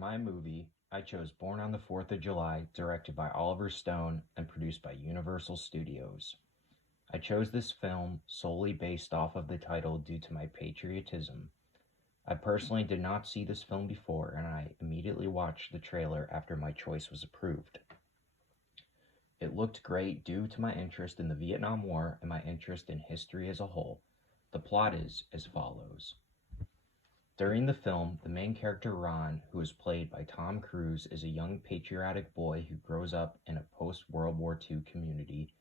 my movie, I chose Born on the 4th of July, directed by Oliver Stone and produced by Universal Studios. I chose this film solely based off of the title due to my patriotism. I personally did not see this film before, and I immediately watched the trailer after my choice was approved. It looked great due to my interest in the Vietnam War and my interest in history as a whole. The plot is as follows. During the film, the main character Ron, who is played by Tom Cruise, is a young patriotic boy who grows up in a post-World War II community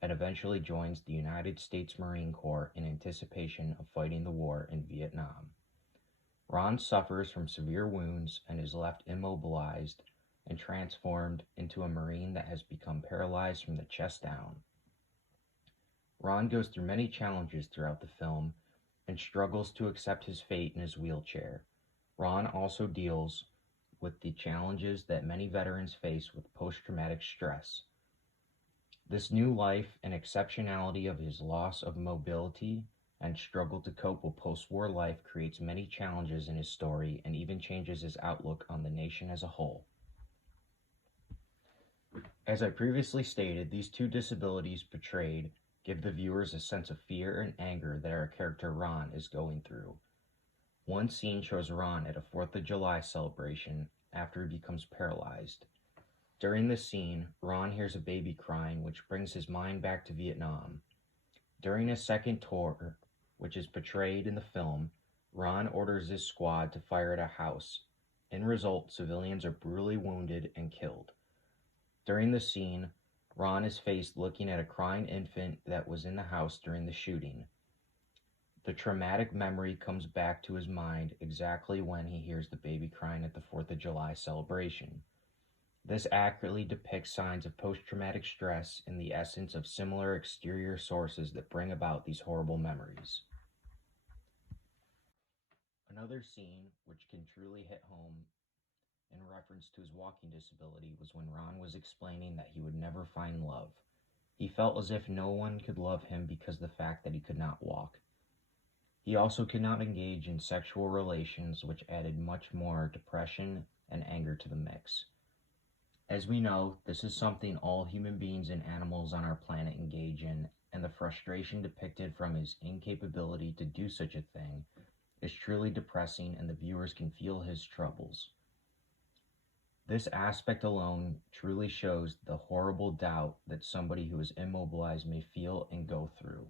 and eventually joins the United States Marine Corps in anticipation of fighting the war in Vietnam. Ron suffers from severe wounds and is left immobilized and transformed into a Marine that has become paralyzed from the chest down. Ron goes through many challenges throughout the film and struggles to accept his fate in his wheelchair. Ron also deals with the challenges that many veterans face with post-traumatic stress. This new life and exceptionality of his loss of mobility and struggle to cope with post-war life creates many challenges in his story and even changes his outlook on the nation as a whole. As I previously stated, these two disabilities portrayed give the viewers a sense of fear and anger that our character Ron is going through. One scene shows Ron at a 4th of July celebration after he becomes paralyzed. During this scene, Ron hears a baby crying, which brings his mind back to Vietnam. During his second tour, which is portrayed in the film, Ron orders his squad to fire at a house. In result, civilians are brutally wounded and killed. During the scene, Ron is faced looking at a crying infant that was in the house during the shooting. The traumatic memory comes back to his mind exactly when he hears the baby crying at the 4th of July celebration. This accurately depicts signs of post-traumatic stress and the essence of similar exterior sources that bring about these horrible memories. Another scene which can truly hit home in reference to his walking disability was when Ron was explaining that he would never find love. He felt as if no one could love him because of the fact that he could not walk. He also could not engage in sexual relations, which added much more depression and anger to the mix. As we know, this is something all human beings and animals on our planet engage in, and the frustration depicted from his incapability to do such a thing is truly depressing, and the viewers can feel his troubles. This aspect alone truly shows the horrible doubt that somebody who is immobilized may feel and go through.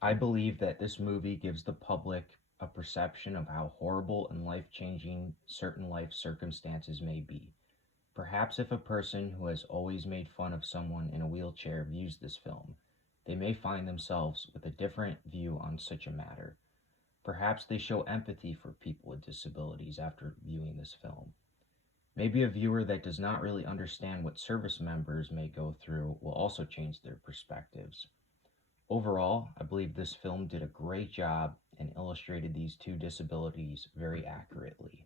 I believe that this movie gives the public a perception of how horrible and life-changing certain life circumstances may be. Perhaps if a person who has always made fun of someone in a wheelchair views this film, they may find themselves with a different view on such a matter. Perhaps they show empathy for people with disabilities after viewing this film. Maybe a viewer that does not really understand what service members may go through will also change their perspectives. Overall, I believe this film did a great job and illustrated these two disabilities very accurately.